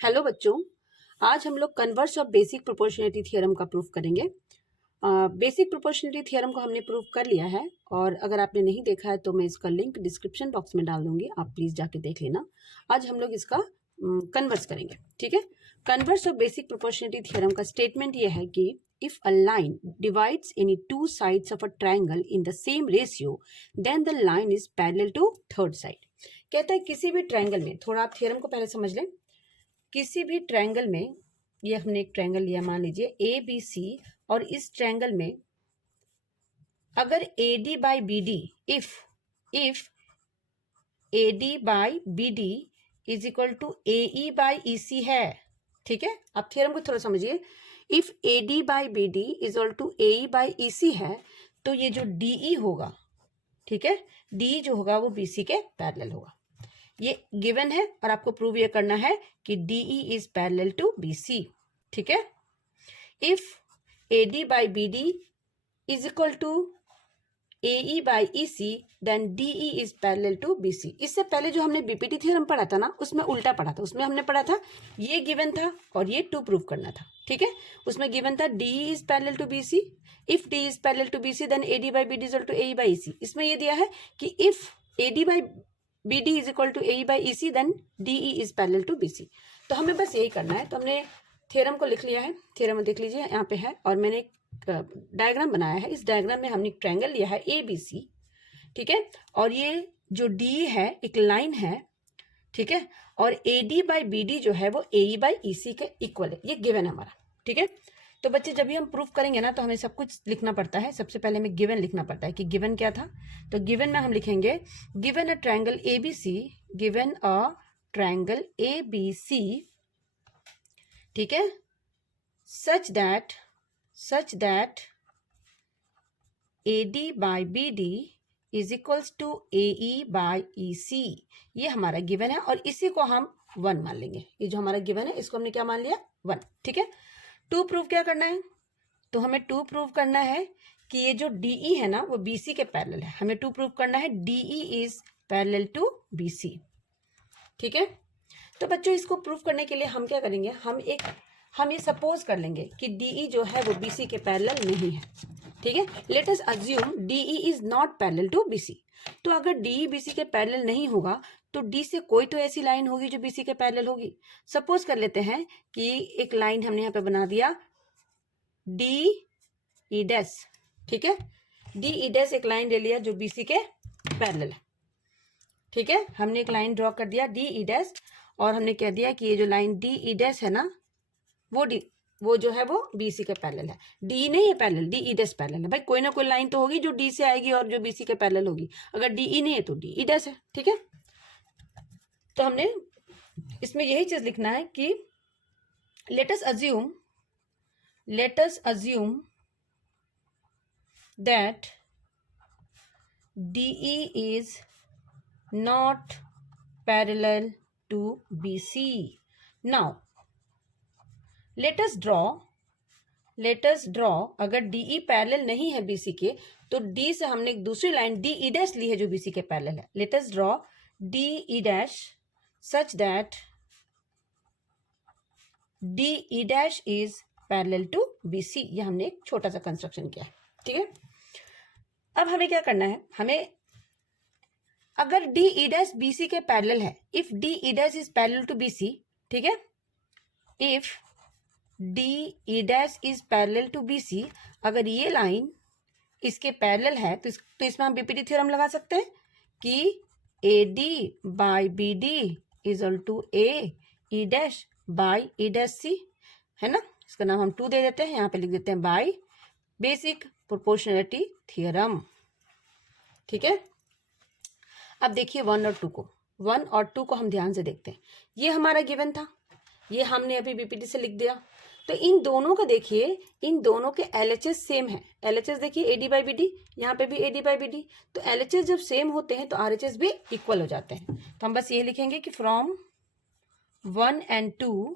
Hello बच्चों, आज हम लोग converse of basic proportionality theorem का प्रूफ करेंगे। बेसिक प्रोपोर्शनलिटी थ्योरम को हमने प्रूफ कर लिया है और अगर आपने नहीं देखा है तो मैं इसका लिंक डिस्क्रिप्शन बॉक्स में डाल दूंगी, आप प्लीज जाके देख लेना। आज हम लोग इसका कन्वर्स करेंगे, ठीक है। Converse of basic proportionality theorem का स्टेटमेंट यह है कि if a line divides any two sides of a triangle in the same ratio, then the line is parallel to third side। कहता है किसी भी ट्रायंगल में, थोड़ा आप थ्योरम को पहले समझ लें। किसी भी ट्रायंगल में, ये हमने एक ट्रायंगल लिया, मान लीजिए ए बी सी, और इस ट्रायंगल में अगर A D by B D, if A D by B D is equal to A E by E C है, ठीक है। आप थ्योरम को थोड़ा समझिए। If A D by B D is equal to A E by E C है, तो ये जो डी ई होगा, ठीक है, डी जो होगा वो बी सी के पैरेलल होगा। ये गिवन है और आपको प्रूव ये करना है कि DE is parallel to BC, ठीक है। If AD by BD is equal to AE by EC, then DE is parallel to BC। इससे पहले जो हमने बीपीटी थ्योरम पढ़ा था ना, उसमें उल्टा पढ़ा था। उसमें हमने पढ़ा था ये गिवन था और ये टू प्रूव करना था, ठीक है। उसमें गिवन था DE is parallel to BC, if D is parallel to BC then AD by BD is equal to AE by EC। इसमें ये दिया है कि if AD by BD is equal to AE by EC then DE is parallel to BC। तो हमें बस यही करना है। तो हमने थ्योरम को लिख लिया है, थ्योरम देख लीजिए यहाँ पे है, और मैंने एक डायग्राम बनाया है। इस डायग्राम में हमने एक ट्रायंगल लिया है ABC, ठीक है, और ये जो D है एक लाइन है, ठीक है, और AD बाई BD जो है वो AE बाई EC के इक्वल है। ये गिवन है हमारा, ठीक है। तो बच्चे जब भी हम प्रूफ करेंगे ना, तो हमें सब कुछ लिखना पड़ता है। सबसे पहले हमें गिवन लिखना पड़ता है कि गिवन क्या था। तो गिवन में हम लिखेंगे given a triangle ABC, given a triangle ABC, ठीक है, such that AD by BD is equals to AE by EC। ये हमारा गिवन है और इसी को हम 1 मान लेंगे। ये जो हमारा गिवन है इसको हमने क्या मान लिया, 1, ठीक है। टू प्रूव क्या करना है, तो हमें टू प्रूव करना है कि ये जो DE है ना वो BC के पैरेलल है। हमें टू प्रूव करना है DE is parallel to BC, ठीक है। तो बच्चों इसको प्रूव करने के लिए हम क्या करेंगे, हम ये सपोज कर लेंगे कि DE जो है वो BC के पैरेलल नहीं है, ठीक है। Let us assume DE is not parallel to BC। तो अगर DE BC के पैरेलल नहीं होगा तो D से कोई तो ऐसी लाइन होगी जो BC के पैरेलल होगी। सपोज कर लेते हैं कि एक लाइन हमने यहाँ पे बना दिया DE डैश, ठीक है, DE डैश एक लाइन ले लिया जो BC के पैरेलल है, ठीक है। हमने एक लाइन ड्रॉ कर दिया DE डैश, और हमने कह दिया कि ये जो लाइन DE डैश है ना वो जो है वो BC के पैरेलल है। DE नहीं है पैरेलल, DE डैश पैरेलल है। भाई कोई ना कोई लाइन तो होगी जो D से आएगी और जो BC के पैरेलल होगी। अगर DE नहीं है तो DE डैश है, ठीक है। तो हमने इसमें यही चीज लिखना है कि late us assume that DE is not parallel to BC। now let us draw अगर DE पैरेलल नहीं है BC के, तो D से हमने एक दूसरी लाइन DE डैश ली है जो BC के पैरेलल है। let us draw DE dash such that DE dash is parallel to BC। ये हमने एक छोटा सा कंस्ट्रक्शन किया है, ठीक है। अब हमें क्या करना है, हमें अगर DE डैश BC के पैरेलल है, if DE dash is parallel to BC, ठीक है, if DE dash is parallel to BC, अगर ये लाइन इसके पैरेलल है तो इसमें हम बीपीटी थ्योरम लगा सकते हैं कि AD by BD is equal to AE dash by E dash C, है ना। इसका नाम हम 2 दे देते हैं, यहाँ पे लिख देते हैं बाई बेसिक प्रोपोर्शनलिटी थ्योरम, ठीक है। अब देखिए 1 और 2 को हम ध्यान से देखते हैं। ये हमारा गिवन था, ये हमने अभी बीपीटी से लिख दिया। तो इन दोनों का देखिए, इन दोनों के LHS सेम है। LHS देखिए AD बाई BD, यहाँ पे भी AD बाई BD। तो LHS जब सेम होते हैं तो RHS भी इक्वल हो जाते हैं। तो हम बस ये लिखेंगे कि फ्रॉम 1 and 2,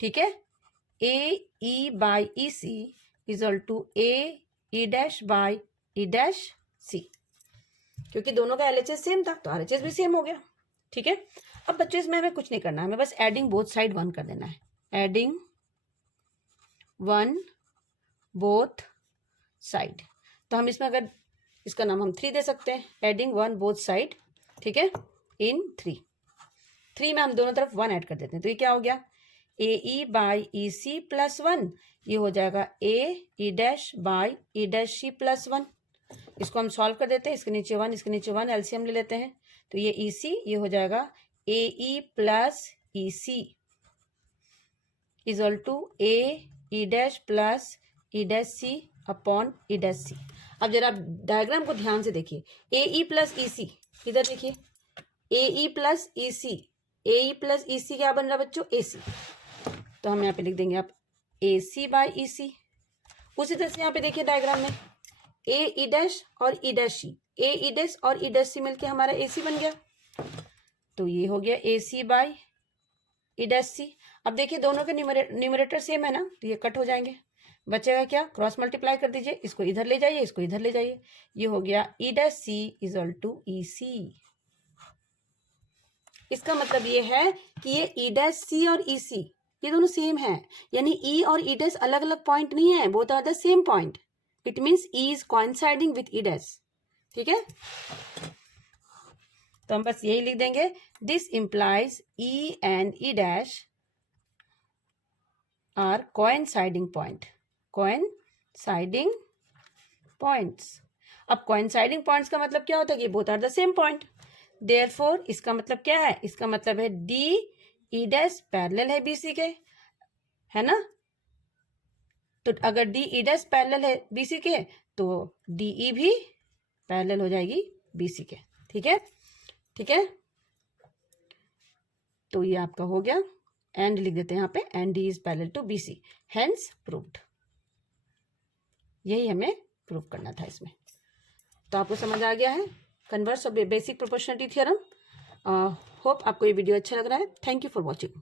ठीक है, AE by EC is equal to AE dash by E dash C। क्योंकि दोनों का LHS सेम था तो RHS भी सेम हो गया, ठीक है। अब बच्चों इसमें हमें कुछ नहीं करना, हमें बस एडिंग बोथ साइड 1 कर देना है। एडिंग 1 बोथ साइड, तो हम इसमें अगर इसका नाम हम 3 दे सकते हैं, एडिंग 1 बोथ साइड, ठीक है, इन 3 में हम दोनों तरफ 1 ऐड कर देते हैं, तो ये क्या हो गया, ए E by E C plus 1, ये हो जाएगा A E dash by E dash C plus 1। इसको हम सॉल्व कर देते हैं, इसके नीचे 1 इसके नीचे 1, एलसीएम ले लेते हैं, तो ये ई सी ये हो जाएगा A E plus E C equal to A E dash plus E dash C upon E dash C. अब जरा डायग्राम को ध्यान से देखिए, ए ई प्लस ई सी, इधर देखिए ए ई प्लस ई सी, ए ई प्लस ई सी क्या बन रहा है बच्चों, ए सी, तो हम यहाँ पे लिख देंगे आप ए सी बाई ई सी। उसी तरह से यहाँ पे देखिए डायग्राम में ए ई डैश और ई डैश सी, ए ई डैश और ई डैश सी मिलके हमारा ए सी बन गया, तो ये हो गया ए सी बाई ई डैश सी। अब देखिए दोनों के न्यूमरेटर सेम है ना, तो ये कट हो जाएंगे, बचेगा क्या, क्रॉस मल्टीप्लाई कर दीजिए, इसको इधर ले जाइए इसको इधर ले जाइए, ये हो गया E dash C equal to E C. इसका मतलब ये है कि ये ई डैश सी और ई सी ये दोनों सेम है, यानी ई और ई डैश अलग अलग पॉइंट नहीं है, both are the same point, it means E is coinciding with E dash, ठीक है। तो हम बस यही लिख देंगे, this implies E and E dash are coinciding point, coinciding points. अब कोइंसाइडिंग पॉइंट्स का मतलब क्या होता है कि both are the same point, therefore इसका मतलब क्या है, इसका मतलब है डी ई डैश पैरेलल है बीसी के, है ना, तो अगर डी ई डैश पैरेलल है बीसी के तो डी ई भी पैरेलल हो जाएगी बीसी के, ठीक है, ठीक है। तो ये आपका हो गया, एंड लिख देते हैं यहाँ पे, and D is parallel to BC, hence proved. यही हमें प्रूव करना था इसमें। तो आपको समझ आ गया है converse of basic proportionality theorem. Hope आपको ये वीडियो अच्छा लग रहा है। Thank you for watching.